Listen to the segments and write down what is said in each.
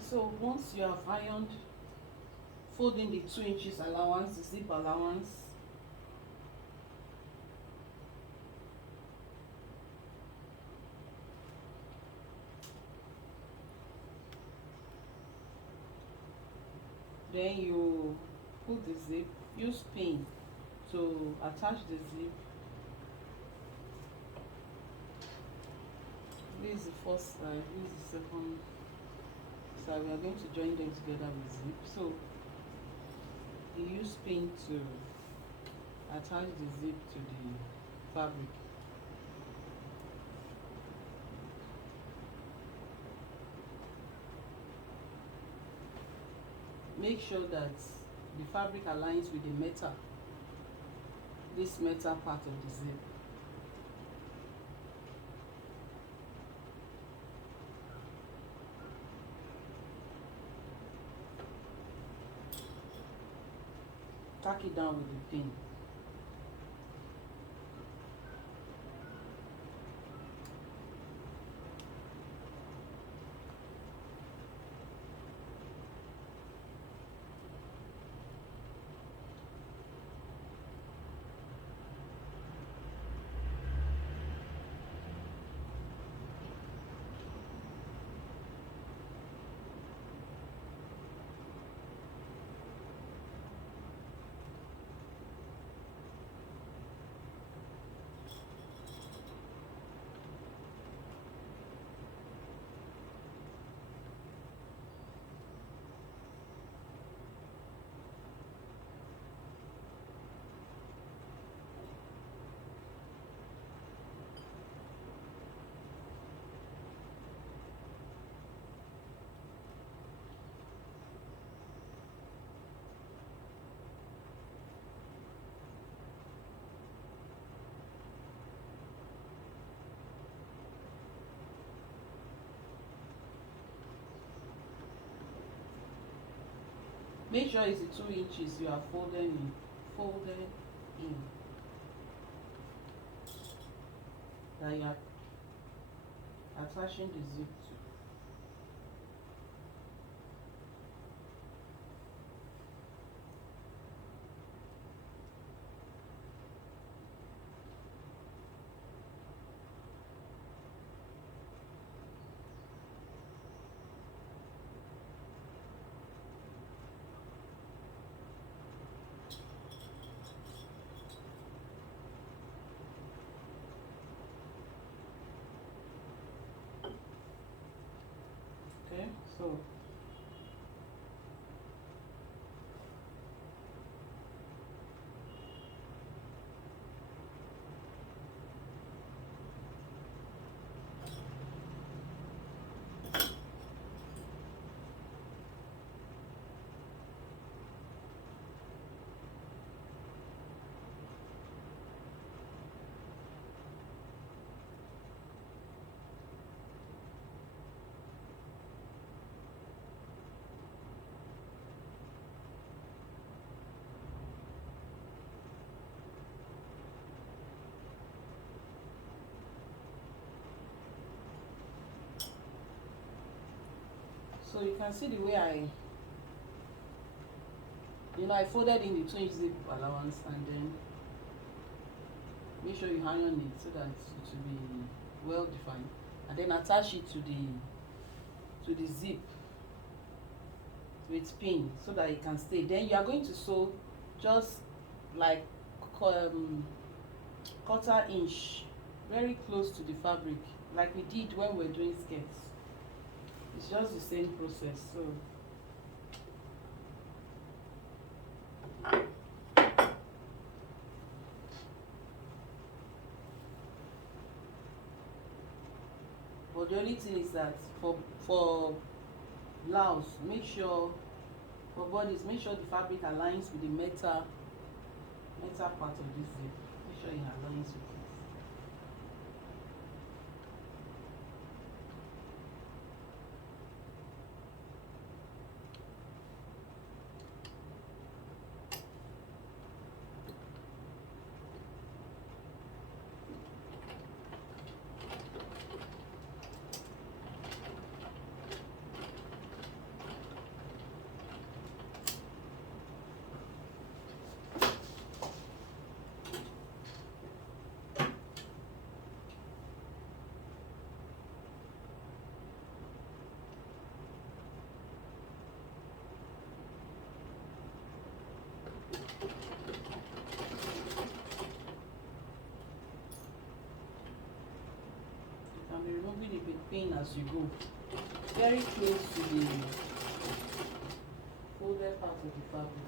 So once you have ironed, fold in the 2 inches allowance, the zip allowance. Then you put the zip, use pin to attach the zip. This is the first side, this is the second side. We are going to join them together with zip. So you use pin to attach the zip to the fabric. Make sure that the fabric aligns with the metal, this metal part of the zip. Tack it down with the pin. Make sure it's the 2 inches you are folding in. That you are attaching the zip to. Okay, so you can see the way I folded in the 2 inch zip allowance, and then make sure you iron it so that it will be well defined, and then attach it to the zip with pin so that it can stay. Then you are going to sew just like 1/4 inch very close to the fabric, like we did when we were doing skirts. It's just the same process. So but the only thing is that for blouse, make sure, for bodies, make sure the fabric aligns with the metal part of this zip. Make sure it aligns with it. can be removing the pin as you go, very close to the folded part of the fabric.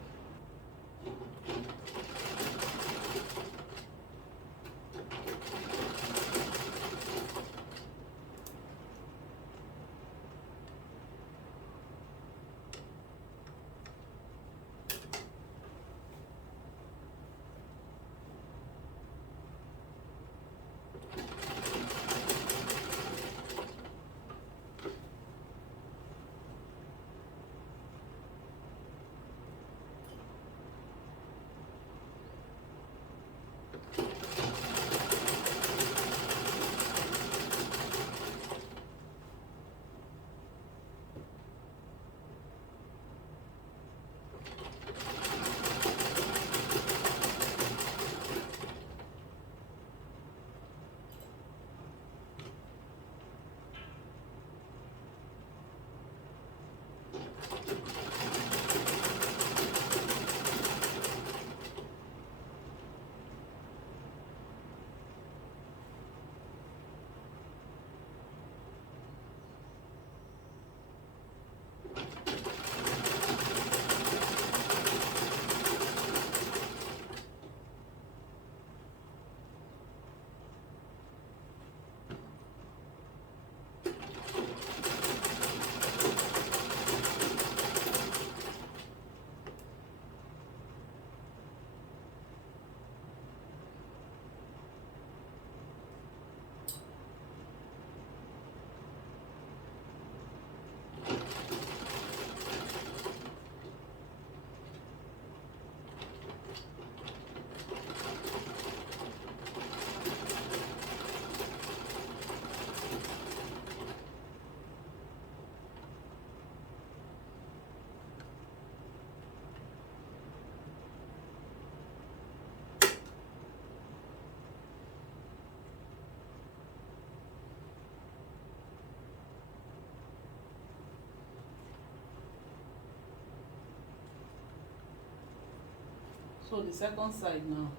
So the second side now.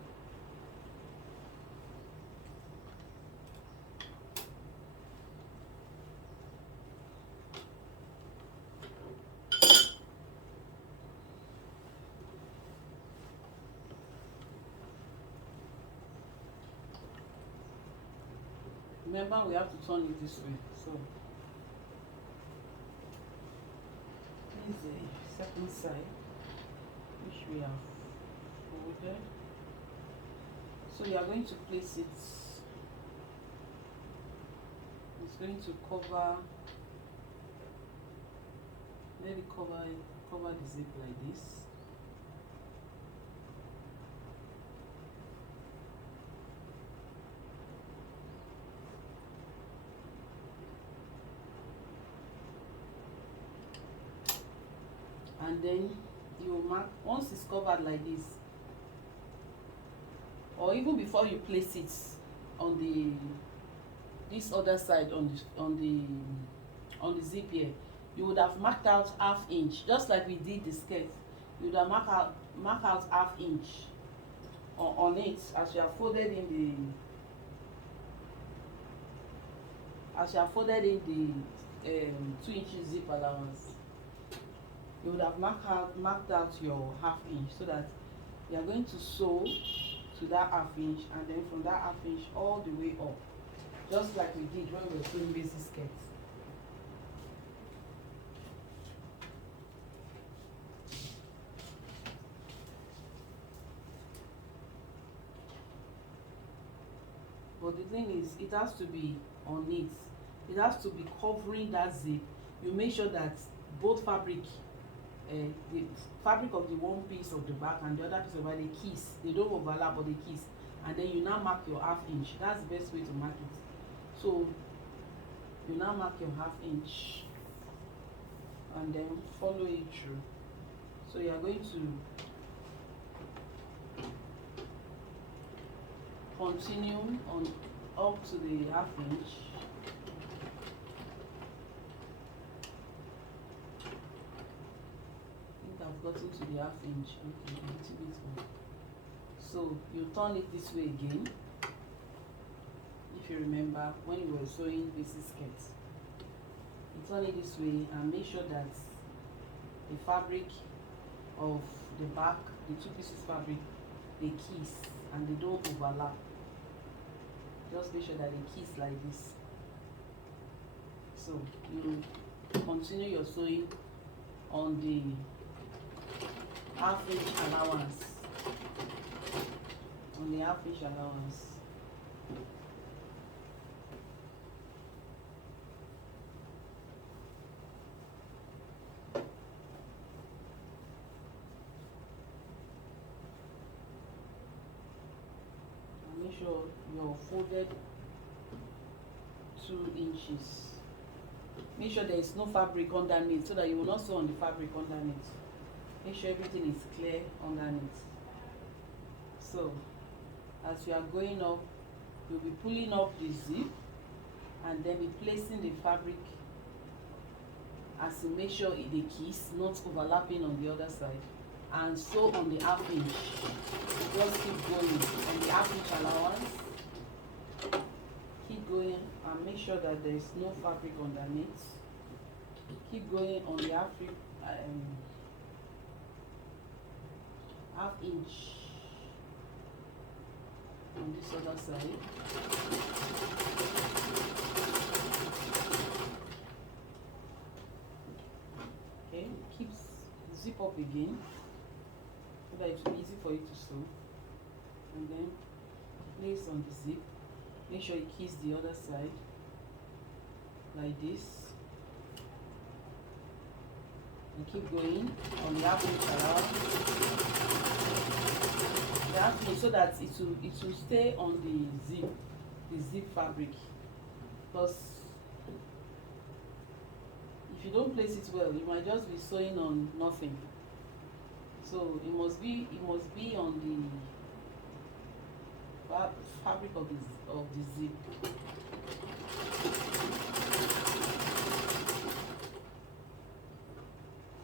Remember, we have to turn it this way. So this is the second side, which we have folded. So you are going to place it. It's going to cover. Let it cover the zip like this. And then you mark, once it's covered like this, or even before you place it on this other side on the zip here, you would have marked out ½ inch, just like we did the skirt. You would have mark out ½ inch on it as you have folded in the 2 inches zip allowance. You would have marked out your ½ inch, so that you are going to sew to that ½ inch, and then from that ½ inch all the way up, just like we did when we were sewing basic skirts. But the thing is, it has to be on it. It has to be covering that zip. You make sure that both fabric, the fabric of the one piece of the back and the other piece of the back, they kiss. They don't overlap, but they kiss. And then you now mark your ½ inch. That's the best way to mark it. So you now mark your ½ inch and then follow it through. So you are going to continue on up to the ½ inch. I've gotten to the ½ inch. Okay, a little bit more. So you turn it this way again. If you remember when you were sewing basic skirts. You turn it this way and make sure that the fabric of the back, the two pieces fabric, they kiss and they don't overlap. Just make sure that they kiss like this. So you continue your sewing on the half-inch allowance. On the half-inch allowance. And make sure you're folded 2 inches. Make sure there is no fabric underneath so that you will not sew on the fabric underneath. Make sure everything is clear underneath. So as you are going up, you'll be pulling up the zip and then be placing the fabric as you make sure the kiss not overlapping on the other side, and sew on the half inch. Just keep going on the half inch allowance. Keep going and make sure that there is no fabric underneath. Keep going on the half inch on this other side. Okay, keep zip up again so that it will be easy for you to sew, and then place on the zip. Make sure you kiss the other side like this, and keep going on the half inch around. The half inch so that it will stay on the zip fabric, because if you don't place it well, you might just be sewing on nothing. So it must be on the fabric of the zip.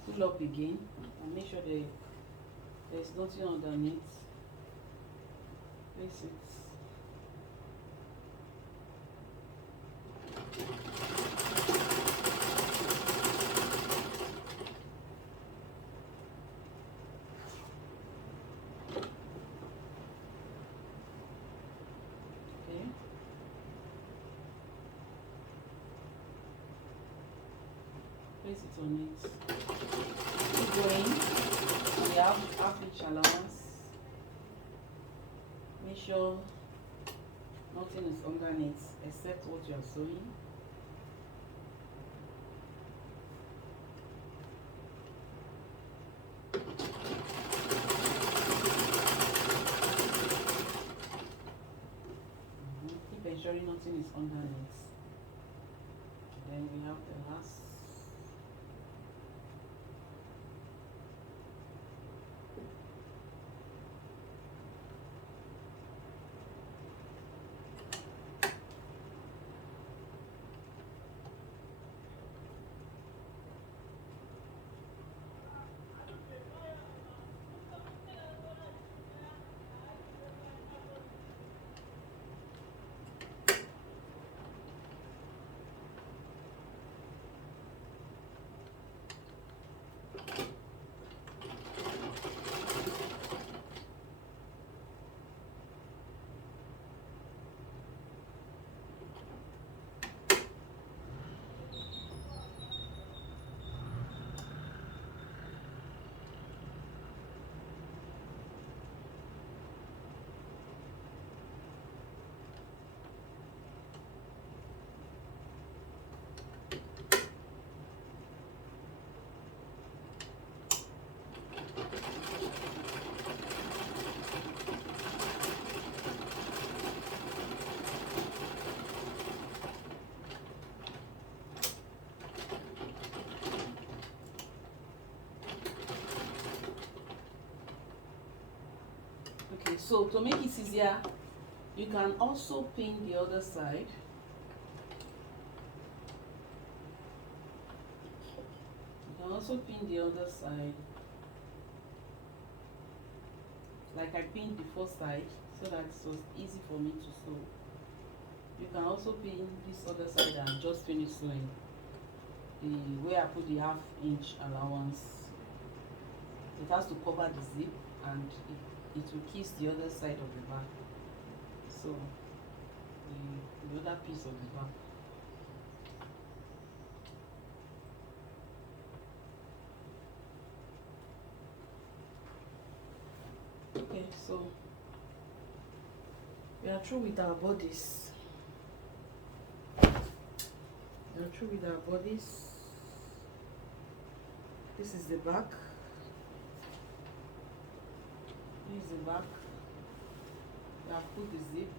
Pull up again and make sure there's nothing underneath. Place it. Place it on it. Keep going. We have half inch allowance. Make sure nothing is underneath except what you are sewing. Keep ensuring nothing is underneath. Then we have the last. Okay, so to make it easier, you can also pin the other side. You can also pin the other side, like I pinned the first side, so that it was easy for me to sew. You can also pin this other side and just finish sewing. The way I put the ½ inch allowance, it has to cover the zip, and it will kiss the other side of the back. So the other piece of the back. Okay, so we are through with our bodies. We are through with our bodies. This is the back. This is the back. We have put the zip.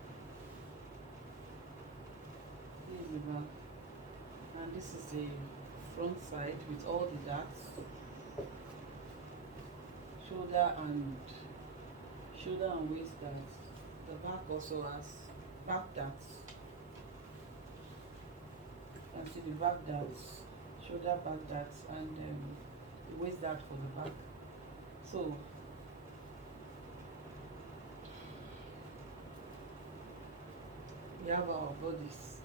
This is the back. And this is the front side with all the darts. Shoulder and waist darts. The back also has back darts. You can see the back darts, shoulder back darts, and the waist dart for the back. So we have our bodies.